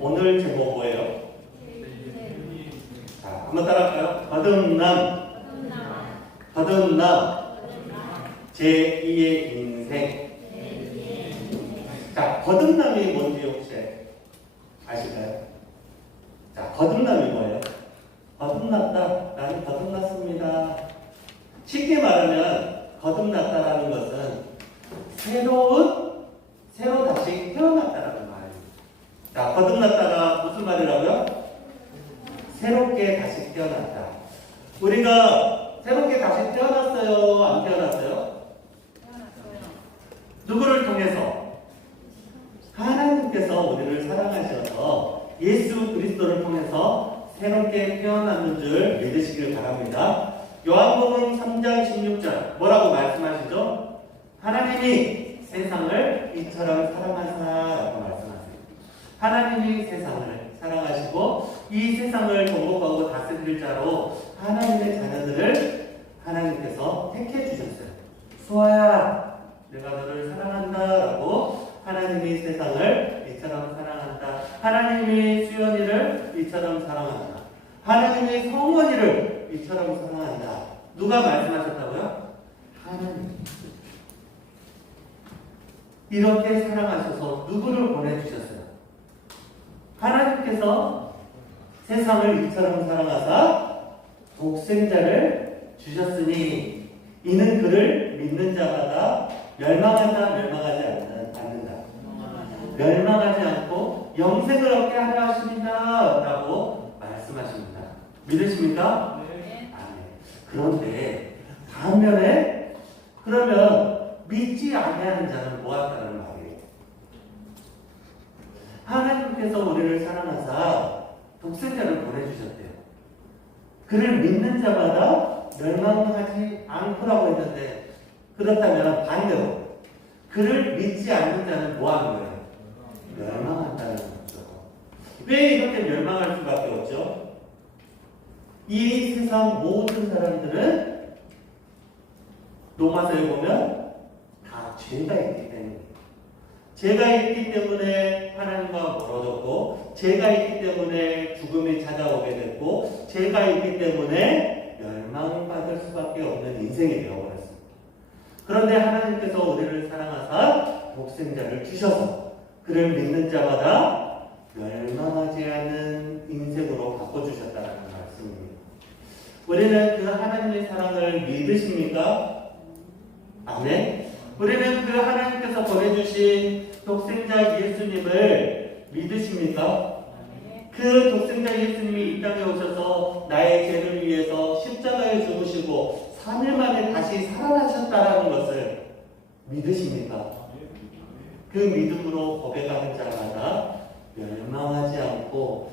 오늘 제목 뭐예요? 자, 한번 따라할까요? 거듭남 제2의 인생. 자, 거듭남이 뭔지 혹시 아실까요? 자, 거듭남이 뭐예요? 거듭났다. 나는 거듭났습니다. 쉽게 말하면 거듭났다라는 것은 새로 다시 태어났다라는 말이에요. 자, 거듭났다가 무슨 말이라고요? 새롭게 다시 태어났다. 우리가 새롭게 다시 태어났어요? 안 태어났어요? 누구를 통해서? 하나님께서 우리를 사랑하셔서 예수 그리스도를 통해서 새롭게 태어났는 줄 믿으시길 바랍니다. 요한복음 3장 16절 뭐라고 말씀하시죠? 하나님이 세상을 이처럼 사랑하사라고 말씀하세요. 하나님이 세상을 사랑하시고 이 세상을 정복하고 다스릴 자로 하나님의 자녀들을 하나님께서 택해 주셨어요. 수아야, 내가 너를 사랑한다라고 하나님이 세상을 이처럼 사랑한다. 하나님이 수연이를 이처럼 사랑한다. 하나님이 성원이를 이처럼 사랑한다. 누가 말씀하셨다고요? 하나님. 이렇게 사랑하셔서 누구를 보내주셨어요? 하나님께서 세상을 이처럼 사랑하사 독생자를 주셨으니 이는 그를 믿는 자마다 멸망하지 않는다. 멸망하지 않고 영생을 얻게 하려 하십니다. 라고 말씀하십니다. 믿으십니까? 네. 그런데 반면에 그러면 믿지 아니하는 자는 뭐할까라는 말이에요. 하나님께서 우리를 사랑하사 독생자를 보내주셨대요. 그를 믿는 자마다 멸망하지 않고라고 했는데 그렇다면 반대로 그를 믿지 않는 자는 뭐하는 거예요? 멸망한다는 거죠. 왜 이렇게 멸망할 수밖에 없죠? 이 세상 모든 사람들은 로마서에 보면 다 죄가 있기 때문에 죄가 있기 때문에 하나님과 멀어졌고 죄가 있기 때문에 죽음이 찾아오게 됐고 죄가 있기 때문에 멸망받을 수밖에 없는 인생이 되어버렸습니다. 그런데 하나님께서 우리를 사랑하사 독생자를 주셔서 그를 믿는 자마다 멸망하지 않은 인생으로 바꿔주셨다는 말씀입니다. 우리는 그 하나님의 사랑을 믿으십니까? 아멘. 우리는 그 하나님께서 보내주신 독생자 예수님을 믿으십니까? 그 독생자 예수님이 이 땅에 오셔서 나의 죄를 위해서 십자가에 죽으시고 3일 만에 다시 살아나셨다는 것을 믿으십니까? 그 믿음으로 고백하는 자마다 멸망하지 않고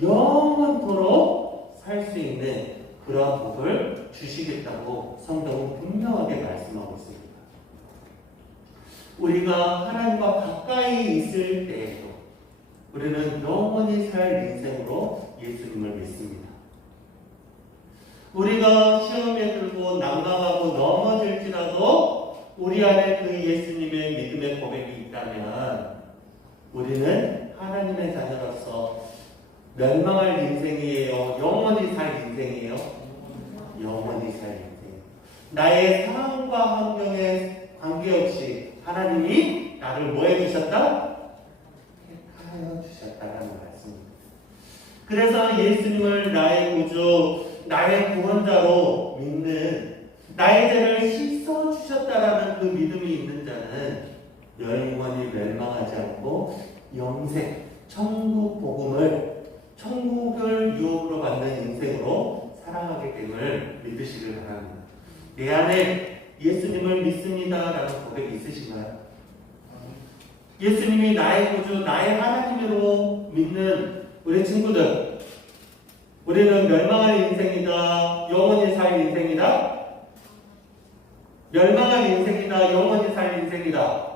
영원토록 살 수 있는 그러한 복을 주시겠다고 성경은 분명하게 말씀하고 있습니다. 우리가 하나님과 가까이 있을 때에도 우리는 영원히 살 인생으로 예수님을 믿습니다. 우리가 시험에 들고 난감하고 넘어질지라도 우리 안에 그 예수님의 믿음의 고백이 있다면 우리는 하나님의 자녀로서 멸망할 인생이에요? 영원히 살 인생이에요? 영원히 살 인생. 나의 상황과 환경에 관계없이 하나님이 나를 뭐 해주셨다? 택하여 주셨다라는 말씀입니다. 그래서 예수님을 나의 구주, 나의 구원자로 믿는 나의 죄를 씻어주셨다라는 그 믿음이 있는 자는 영원히 멸망하지 않고 영생, 천국을 유혹으로 받는 인생으로 살아가게 됨을 믿으시길 바랍니다. 내 안에 예수님을 믿습니다라는 고백이 있으신가요? 예수님이 나의 구주, 나의 하나님으로 믿는 우리 친구들, 우리는 멸망할 인생이다, 영원히 살 인생이다? 멸망할 인생이다, 영원히 살 인생이다?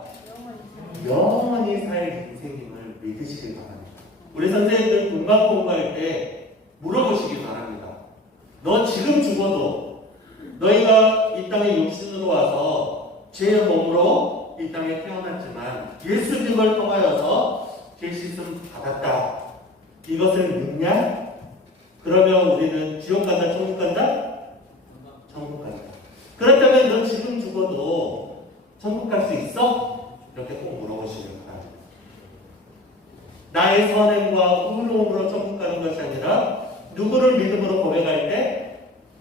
영원히 살 인생임을 믿으시길 바랍니다. 우리 선생님들 문학 공부할 때 물어보시기 바랍니다. 너 지금 죽어도 너희가 이 땅에 육신으로 와서 죄의 몸으로 이 땅에 태어났지만 예수님을 통하여서 죄 씻음 받았다. 이것을 믿냐? 그러면 우리는 지옥 간다, 천국 간다? 천국 간다. 그렇다면 너 지금 죽어도 천국 갈 수 있어? 이렇게 꼭 물어보시길 바랍니다. 나의 선행과 의로움으로 천국 가는 것이 아니라 누구를 믿음으로 고백할 때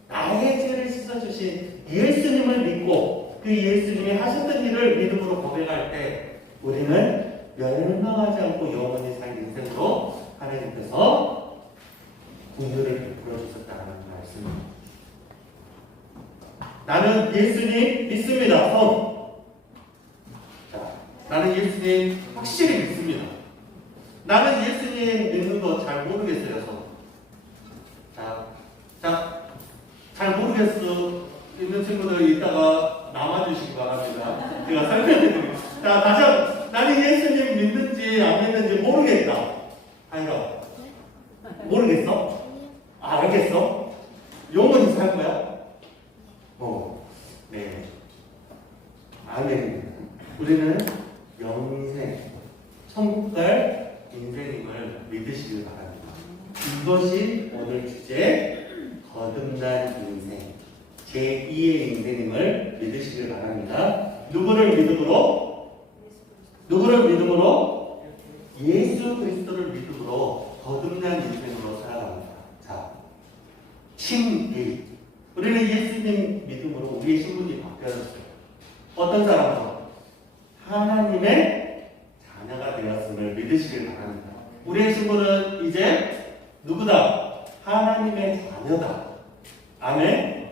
나의 죄를 씻어주신 예수님을 믿고 그 예수님이 하셨던 일을 믿음으로 고백할 때 우리는 멸망하지 않고 영원히 살 인생으로 하나님께서 긍휼을 베풀어 주셨다는 말씀입니다. 나는 예수님 믿습니다. 자, 나는 예수님 확실히 믿습니다. 나는 예수님 믿는 거 잘 모르겠어요. 잘 모르겠어. 있는 친구들 이따가 남아주시기 바랍니다. 제가 설명드릴게요. 자, 다시 한번. 나는 예수님 믿는지 안 믿는지 모르겠다. 아니라, 모르겠어? 알겠어? 영원히 살 거야? 네. 아멘. 우리는 영생, 천국 갈 인생임을 믿으시길 바랍니다. 이것이 오늘 주제, 거듭난 인생, 제2의 인생임을 믿으시길 바랍니다. 누구를 믿음으로? 예수 그리스도를 믿음으로 거듭난 인생으로 살아갑니다. 자, 신비. 우리는 예수님 믿음으로 우리의 신분이 바뀌어졌어요. 어떤 사람도 하나님의 자녀가 되었음을 믿으시길 바랍니다. 우리의 신분은 이제 누구다? 하나님의 자녀다. 아멘?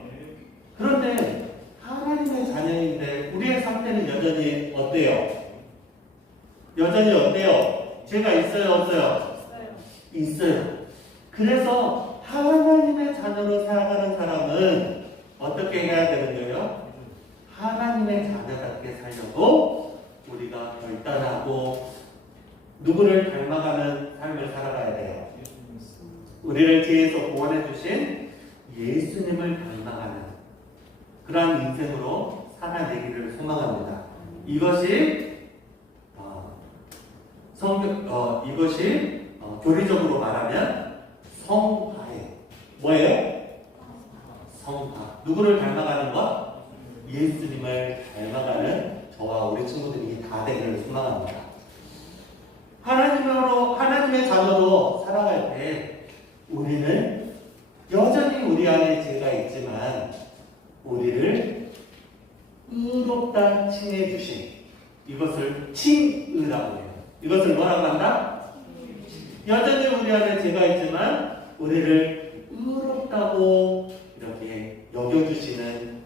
그런데 하나님의 자녀인데 우리의 상태는 여전히 어때요? 죄가 있어요? 없어요? 있어요. 그래서 하나님의 자녀로 살아가는 사람은 어떻게 해야 되는 거예요? 하나님의 자녀답게 살려고 우리가 결단하고 누구를 닮아가는 삶을 살아가야 돼요. 우리를 죄에서 구원해 주신 예수님을 닮아가는 그러한 인생으로 살아내기를 소망합니다. 이것이 교리적으로 말하면 성화예요. 뭐예요? 성화. 누구를 닮아가는 것? 예수님을 닮아가는 저와 우리 친구들이 다 되기를 소망합니다. 하나님의 자녀로 살아갈 때 우리는 여전히 우리 안에 죄가 있지만 우리를 의롭다 칭해 주신 이것을 칭의라고 해요. 이것을 뭐라고 한다? 여전히 우리 안에 죄가 있지만 우리를 의롭다고 이렇게 여겨주시는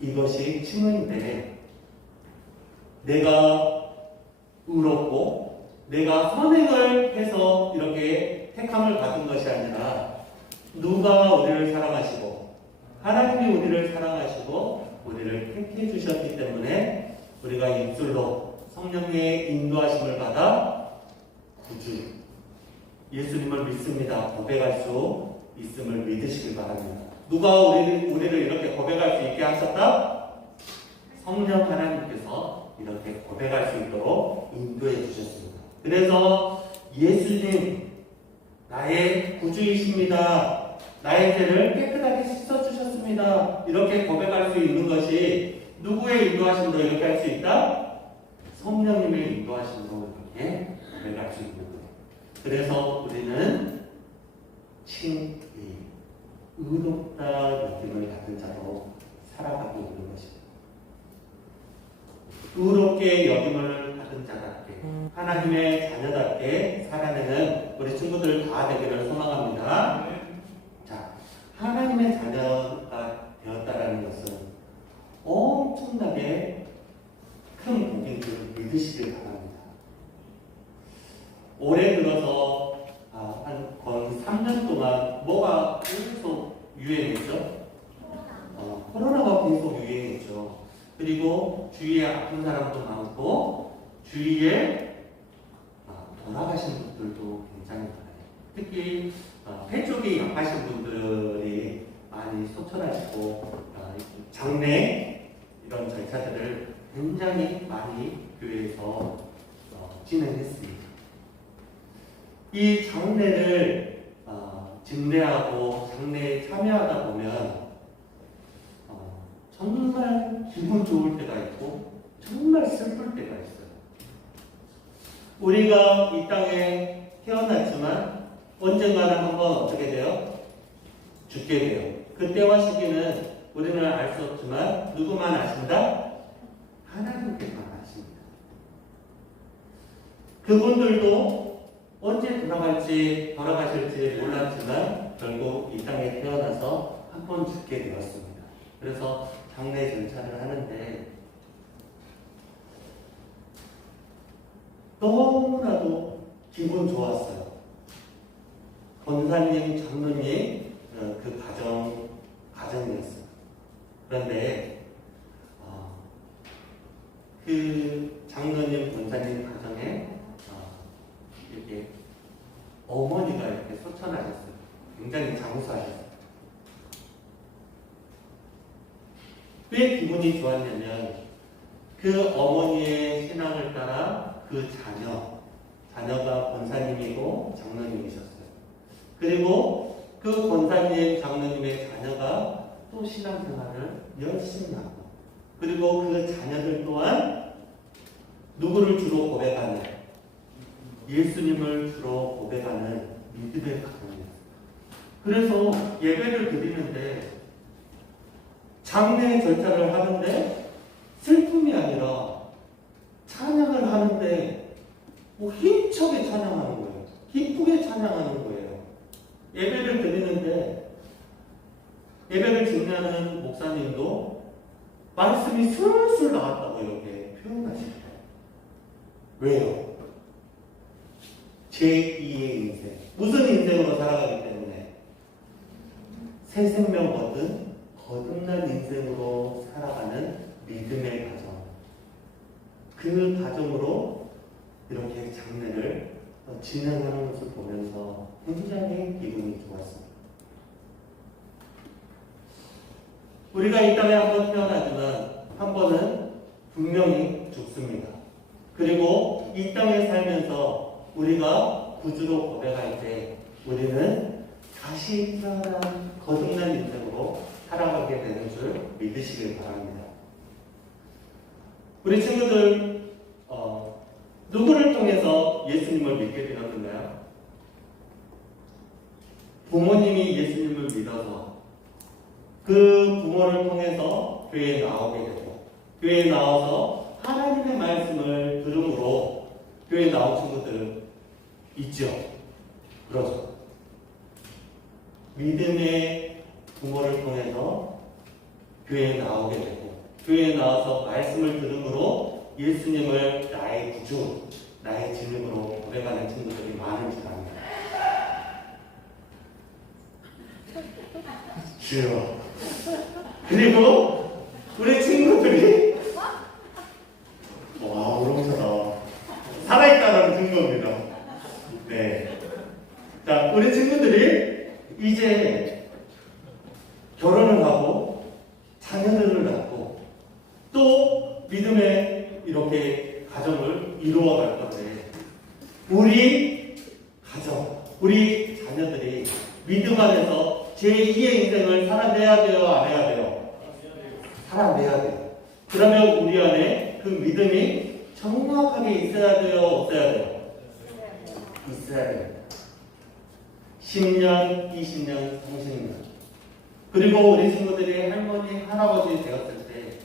이것이 칭의인데 내가 의롭고 내가 선행을 해서 이렇게 택함을 받은 것이 아니라 누가 우리를 사랑하시고 하나님이 우리를 사랑하시고 우리를 택해 주셨기 때문에 우리가 입술로 성령의 인도하심을 받아 구주 예수님을 믿습니다 고백할 수 있음을 믿으시길 바랍니다. 누가 우리를 이렇게 고백할 수 있게 하셨다? 성령 하나님께서 이렇게 고백할 수 있도록 인도해 주셨습니다. 그래서 예수님 나의 구주이십니다. 나의 죄를 깨끗하게 씻어주셨습니다. 이렇게 고백할 수 있는 것이 누구의 인도하심으로 이렇게 할 수 있다? 성령님의 인도하심으로 이렇게 고백할 수 있는 거예요. 그래서 우리는 의롭다 여김을 받은 자로 살아가고 있는 것입니다. 의롭게 여김을 받은 자답게 하나님의 자녀답게 살아내는 우리 친구들 다 되기를 소망합니다. 자, 하나님의 자녀가 되었다라는 것은 엄청나게 큰 복인 줄 믿으시길 바랍니다. 올해 들어서 한 거의 3년 동안 뭐가 계속 유행했죠? 코로나가 계속 유행했죠. 그리고 주위에 아픈 사람도 많고 주위에 돌아가신 분들도 굉장히 많아요. 특히 폐 쪽이 약하신 분들이 많이 소천하시고 장례 이런 절차들을 굉장히 많이 교회에서 진행했습니다. 이 장례를 집례하고 장례에 참여하다 보면 정말 기분 좋을 때가 있고 정말 슬플 때가 있어요. 우리가 이 땅에 태어났지만 언젠가는 한번 어떻게 돼요? 죽게 돼요. 그때와 시기는 우리는 알 수 없지만 누구만 아신다? 하나님께만 아십니다. 그분들도 언제 돌아가실지 몰랐지만 결국 이 땅에 태어나서 한 번 죽게 되었습니다. 그래서 장례 절차를 하는데 너무나도 기분 좋았어요. 권사님, 장로님 그 가정이었어요. 그런데 그 장로님, 권사님 가정에 이렇게 어머니가 이렇게 소천하셨어요. 굉장히 장수하셨어요. 왜 기분이 좋았냐면 그 어머니의 신앙을 따라 그 자녀가 권사님이고 장로님이셨어요. 그리고 그 권사님, 장로님의 자녀가 또 신앙생활을 열심히 하고, 그리고 그 자녀들 또한 누구를 주로 고백하는? 예수님을 주로 고백하는 믿음의 가정이었어요. 그래서 예배를 드리는데 장례 절차를 하는데 슬픔이 아니라 찬양을 하는데 힘차게 찬양하는 거예요. 기쁘게 찬양하는 거예요. 예배를 드리는데 예배를 집례하는 목사님도 말씀이 술술 나왔다고 이렇게 표현하시죠. 왜요? 제2의 인생. 무슨 인생으로 살아가기 때문에? 새 생명 얻은 거듭난 인생으로 살아가는 믿음의 가정. 그 가정으로 이렇게 장례를 진행하는 것을 보면서 굉장히 기분이 좋았습니다. 우리가 이 땅에 한 번 태어나지만 한 번은 분명히 죽습니다. 그리고 이 땅에 살면서 우리가 구주로 고백할 때 우리는 다시 태어난 거듭난 인생으로 살아가게 되는 줄 믿으시길 바랍니다. 우리 친구들 누구를 통해서 예수님을 믿게 되었는가요? 부모님이 예수님을 믿어서 그 부모를 통해서 교회에 나오게 되고, 교회에 나와서 하나님의 말씀을 들음으로 교회에 나온 친구들 있죠? 그렇죠. 믿음의 부모를 통해서 교회에 나오게 되고, 교회에 나와서 말씀을 들음으로 예수님을 나의 구주, 나의 주님으로 고백하는 친구들이 많은 줄 압니다. 주여. 그리고 우리 친구들이 우렁차다. 살아있다는 증거입니다. 네. 자, 우리 친구들이 이제 결혼을 하고 자녀들을 낳고 또 믿음의 이렇게 가정을 이루어갈 건데, 우리 가정, 우리 자녀들이 믿음 안에서 제2의 인생을 살아내야 돼요, 안 해야 돼요? 살아내야 돼요. 그러면 우리 안에 그 믿음이 정확하게 있어야 돼요, 없어야 돼요? 있어야 돼요. 10년, 20년, 30년. 그리고 우리 친구들이 할머니, 할아버지 되었을 때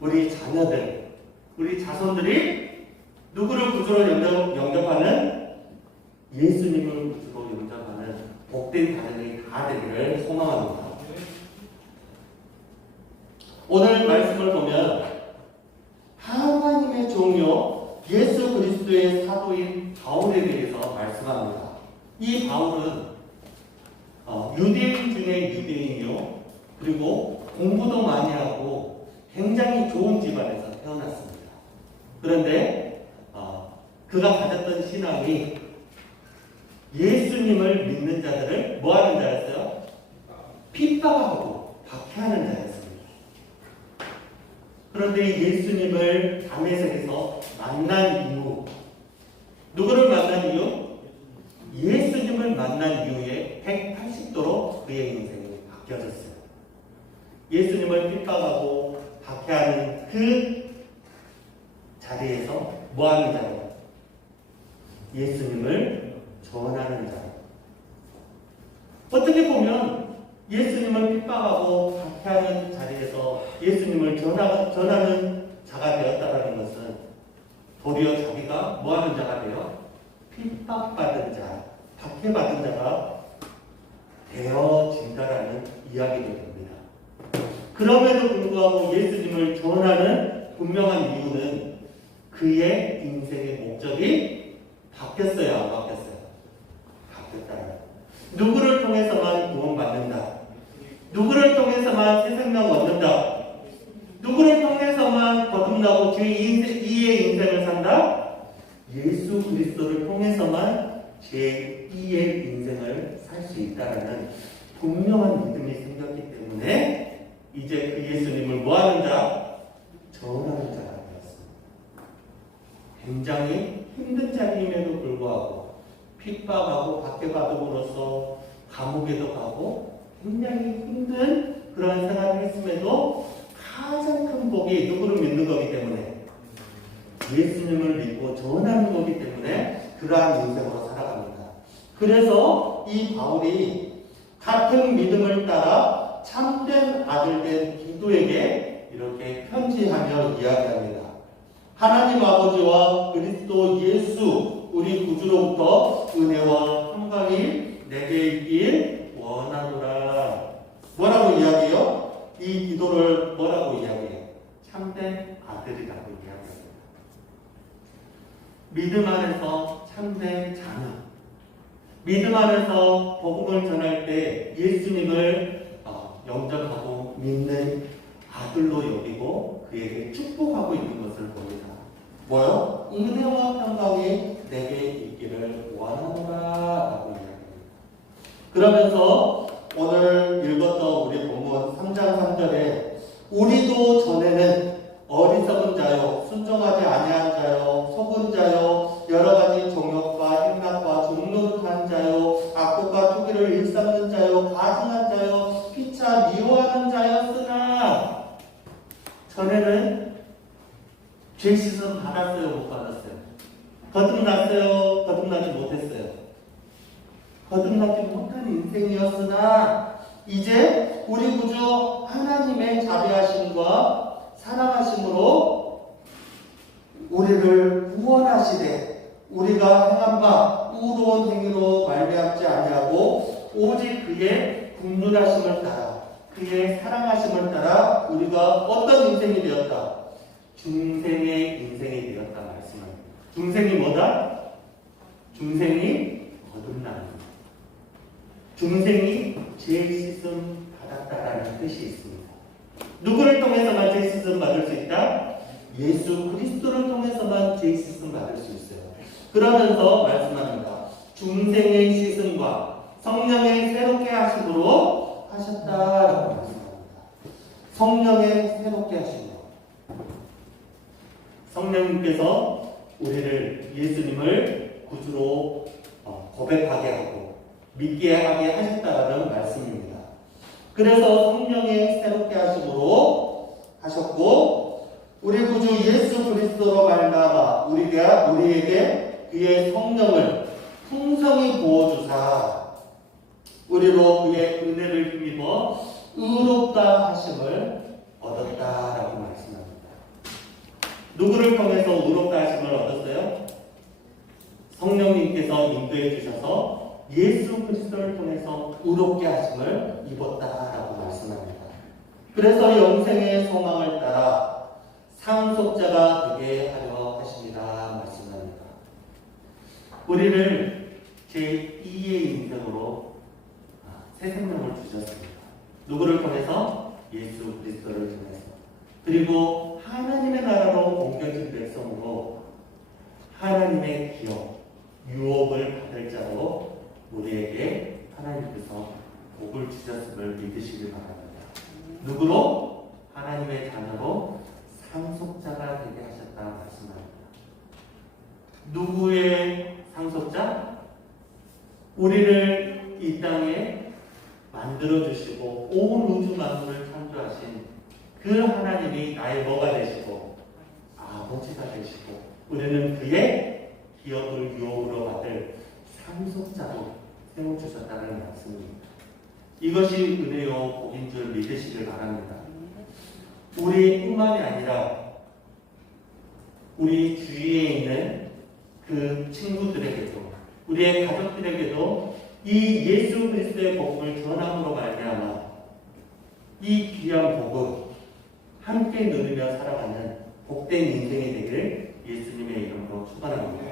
우리 자녀들, 우리 자손들이 누구를 구주로 영접하는? 예수님을 구주로 영접하는 복된 가정이 다 되기를 소망합니다. 오늘 말씀을 보면 하나님의 종료 예수 그리스도의 사도인 바울에 대해서 말씀합니다. 이 바울은 유대인 중에 유대인이요, 그리고 공부도 많이 하고 굉장히 좋은 집안에서 태어났습니다. 그런데 그가 가졌던 신앙이 예수님을 믿는 자들을 뭐하는 자였어요? 핍박하고 박해하는 자였습니다. 그런데 예수님을 다메섹에서 만난 이후, 누구를 만난 이유? 만난 이후에 180도로 그의 인생이 바뀌어졌어요. 예수님을 핍박하고 박해하는 그 자리에서 뭐하는 자예요? 예수님을 전하는 자. 어떻게 보면 예수님을 핍박하고 박해하는 자리에서 예수님을 전하는 자가 되었다는 것은 도리어 자기가 뭐하는 자가 돼요? 핍박받은 자, 박해받은 자가 되어진다라는 이야기가 됩니다. 그럼에도 불구하고 예수님을 전하는 분명한 이유는 그의 인생의 목적이 바뀌었어요, 안 바뀌었어요? 바뀌었다. 누구를 통해서만 구원받는다. 누구를 통해서만 새 생명 얻는다. 누구를 통해서만 거듭나고 제2의 인생을 산다. 예수 그리스도를 통해서만 제2의 인생을 살 수 있다라는 분명한 믿음이 생겼기 때문에 이제 그 예수님을 뭐하는 자? 전하는 자가 되었습니다. 굉장히 힘든 자리임에도 불구하고 핍박하고 박해받음으로써 감옥에도 가고 굉장히 힘든 그런 생활을 했음에도 가장 큰 복이 누구를 믿는 거기 때문에 예수님을 믿고 전하는 거기 때문에 그러한 인생으로 살아갑니다. 그래서 이 바울이 같은 믿음을 따라 참된 아들 된 기도에게 이렇게 편지하며 이야기합니다. 하나님 아버지와 그리스도 예수 우리 구주로부터 은혜와 평강이 내게 있길 원하노라. 뭐라고 이야기해요? 이 기도를 뭐라고 이야기해요? 참된 아들이라고 이야기합니다. 믿음 안에서 참된 자녀. 믿음 안에서 복음을 전할 때 예수님을 영접하고 믿는 아들로 여기고 그에게 축복하고 있는 것을 봅니다. 뭐요? 은혜와 평강이 내게 있기를 원하노라 라고 이야기합니다. 그러면서 오늘 읽었던 우리 본문 3장 3절에 우리도 전에는 어리석은 자요, 순종하지 아니한 자요, 속은 자요, 여러 가지 정욕과 행락과 종노릇한 자요, 악독과 투기를 일삼는 자요, 가증한 자요, 피차 미워하는 자였으나 전에는 죄 씻음 받았어요, 못 받았어요? 거듭났어요, 거듭나지 못했어요? 거듭나지 못한 인생이었으나 이제 우리 구주 하나님의 자비하심과 사랑하심으로 우리를 구원하시되 우리가 행한 바 의로운 행위로 말미암지 아니하고 오직 그의 긍휼하심을 따라 그의 사랑하심을 따라 우리가 어떤 인생이 되었다? 중생의 인생이 되었다 말씀합니다. 중생이 뭐다? 중생이 거듭나는 중생이 죄 씻음 받았다라는 뜻이 있습니다. 누구를 통해서만 죄 씻음 받을 수 있다? 예수 그리스도를 통해서만 죄 씻음 받을 수 있어요. 그러면서 말씀합니다. 중생의 씻음과 성령의 새롭게 하심으로 하셨다라고 말씀합니다. 성령의 새롭게 하심으로 성령님께서 우리를 예수님을 구주로 고백하게 하고 믿게 하게 하셨다라는 말씀입니다. 그래서 성령의 새롭게 하심으로 하셨고 우리 구주 예수 그리스도로 말미암아 우리에게 그의 성령을 풍성히 부어주사 우리로 그의 은혜를 힘입어 의롭다 하심을 얻었다라고 말씀합니다. 누구를 통해서 의롭다 하심을 얻었어요? 성령님께서 인도해 주셔서 예수 그리스도를 통해서 의롭게 하심을 입었다라고 말씀합니다. 그래서 영생의 소망을 따라 상속자가 되게 하려 하십니다. 말씀합니다. 우리를 제2의 인생으로 새 생명을 주셨습니다. 누구를 통해서? 예수 그리스도를 통해서. 그리고 하나님의 나라로 옮겨진 백성으로 하나님의 기업, 유업을 받을 자로 우리에게 하나님께서 복을 주셨음을 믿으시길 바랍니다. 누구로? 하나님의 자녀로 상속자가 되게 하셨다 말씀합니다. 누구의 상속자? 우리를 이 땅에 만들어주시고 온 우주 만물을 창조하신 그 하나님이 나의 뭐가 되시고 아버지가 되시고 우리는 그의 기업을 유업으로 받을 상속자로 세워주셨다는 말씀입니다. 이것이 은혜요 복인 줄 믿으시길 바랍니다. 우리뿐만이 아니라 우리 주위에 있는 그 친구들에게도 우리의 가족들에게도 이 예수 그리스도의 복음을 전함으로 말미암아 이 귀한 복음 함께 누리며 살아가는 복된 인생이 되기를 예수님의 이름으로 축원합니다.